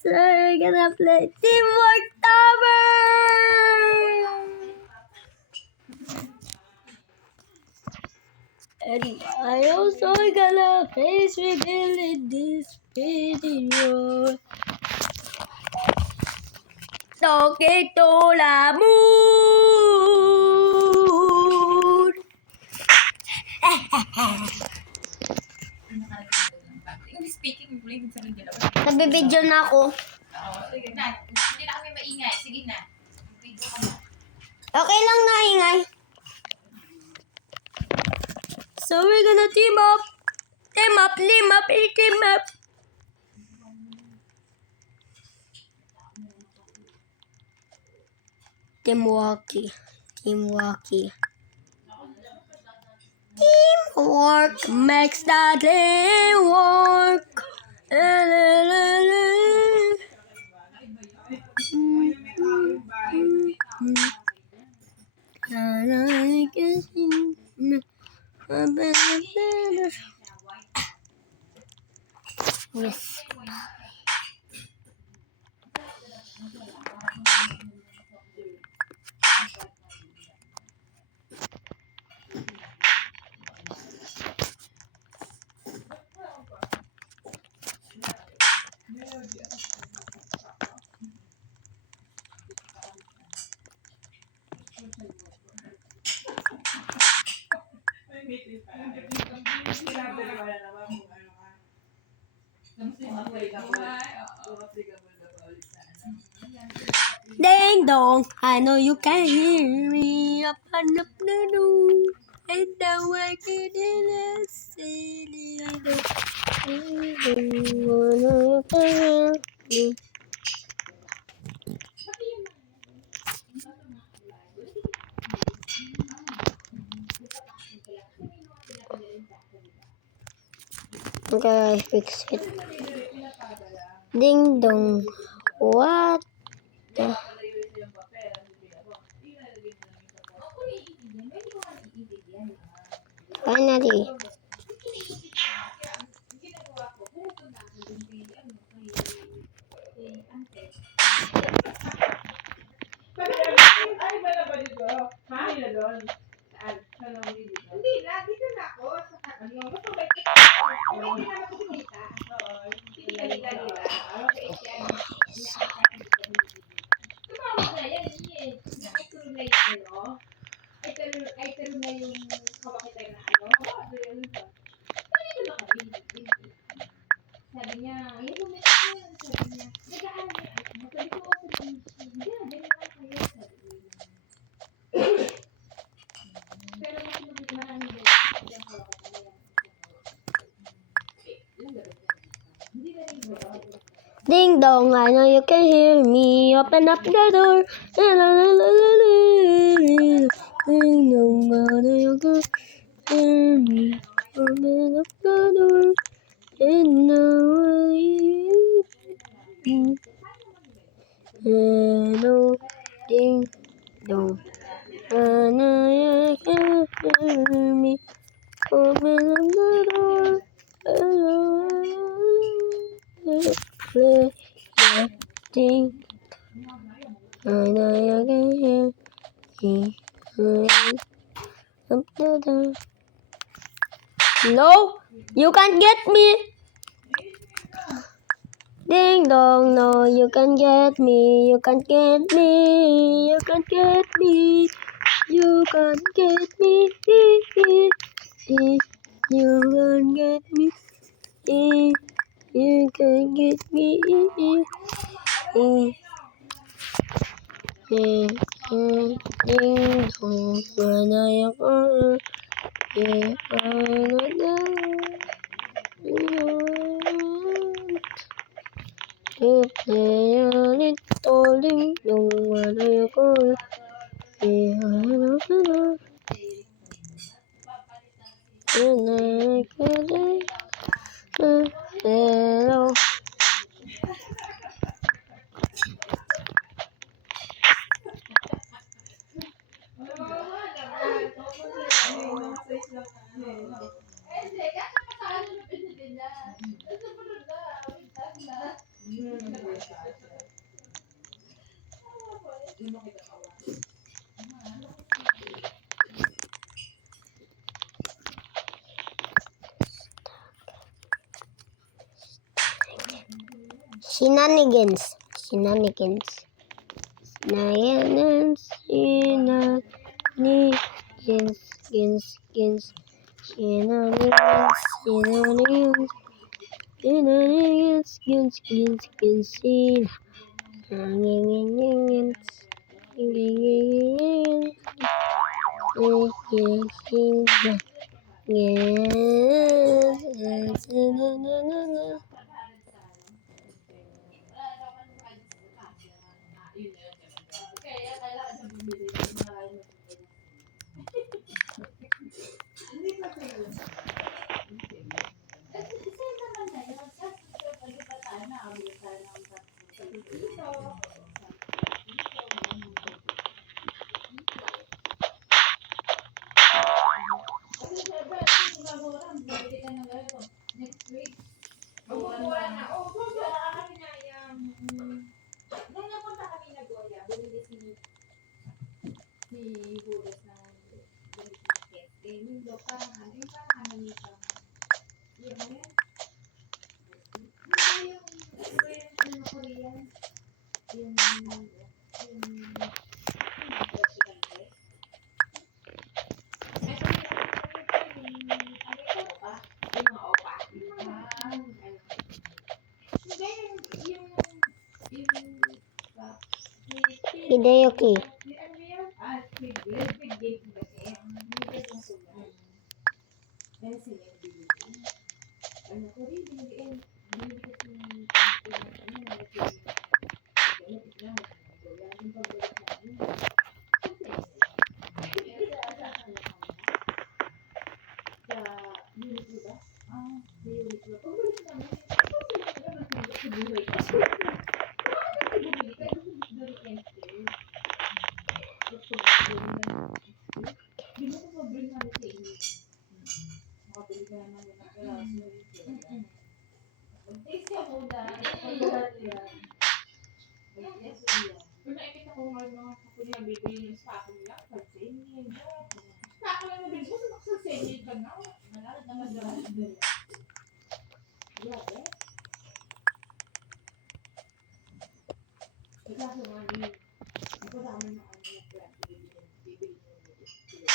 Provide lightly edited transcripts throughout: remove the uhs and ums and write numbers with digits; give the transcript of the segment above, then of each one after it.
So we're gonna play Teamwork Tower! And I also gonna face reveal in this video. Talking to the moon! Speaking, sabihin dalawa. Nabibidyo na ako. Sige na. Hindi na kami maingay. Sige na. Video ka na. Okay lang na ingay. So we're gonna team up. Team up, team up, team up. Teamworky. Teamwork makes the dream work. Yes. Ding dong, I know you can hear me up and up the door. And now I can hear silly I know you can hear me. Okay, I fix it. Ding dong. What the? Finally. Hindi na. Dito na ako. Hindi na ako kumita. Hindi ka nila. Tumawag na yan. Ay, tuloy na yung ano. Ay, tuloy na yung kawakitan na ano. Dito ba kami? Sabi niya, yung kumita ko yan. Sabi niya, nagaan niya. Sabi ko, hindi, ganyan lang kayo. Sabi niya. Pero mas marami din. Yung kawakitan na yan. Hindi na rin ba? Ding dong, I know you can hear me. Open up the door. Ding dong, I know you can hear me. Open up the door. And now hello, ding dong. I know you can hear me. Open up the door. Hello. Play your thing. I know you can hear me. Up the door. No, you can't get me. Ding dong, no, you can't get me. You can't get me. You can't get me. You can't get me. You can't get me. You can get me. Ding dong, when I am you play a little ding dong, when I go. Hello. Doon mo kita kawan. Shenanigans. Shenanigans. Shenanigans. Shenanigans. Shenanigans. Shenanigans. Shenanigans. Shenanigans. Shenanigans. Kaya kailangan sa bumili ng mga lalo. Hindi pa kayo. Isa naman na yun. Pwede pa tayo na. Abili tayo ng dito. Kasi siyempre, siguro, bumili ka ng ganito. Next week. Magbubuhan na. Oo, kami na yung... Nung napunta kami na Goya, bumili si Budas ng bumili si Kit. Yung do, parang ano nito. Yung ano yan? Hindi yung Korean. Yung vertical dress. Yung mga opa. Hidayuki. Kung nakikita ko nga mga kapuli na bibili yung sako nila, kasi sako lang nabili mo, sa senye ka na. Malalat naman dapat nila. Grabe. Kasi ako nga rin, ako dami ng ano na plan, bibili mo sila.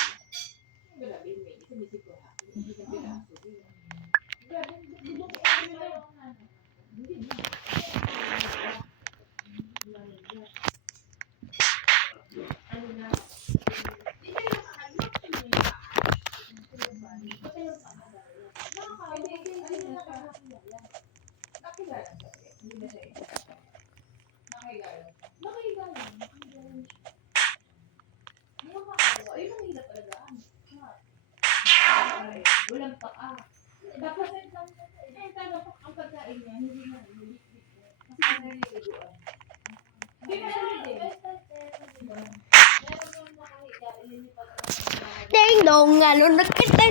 Ang grabe yung may, isa bisip ko ha. Hindi ka piraso. Grabe, bubok ko ano na yung ano. Hindi na. Ano na? Hindi na nakakalap ko na yung nakakilala ba? Hindi ba siya? Nakakilala. Nakakaawa. Ayun ang hirap talaga. Walang paa. Dapat ang pagkain niya, hindi na. Kasi naliliguan. Hindi na naliliguan. Meron yung nakahiga, ililipat ang Ding dong, ano nakita?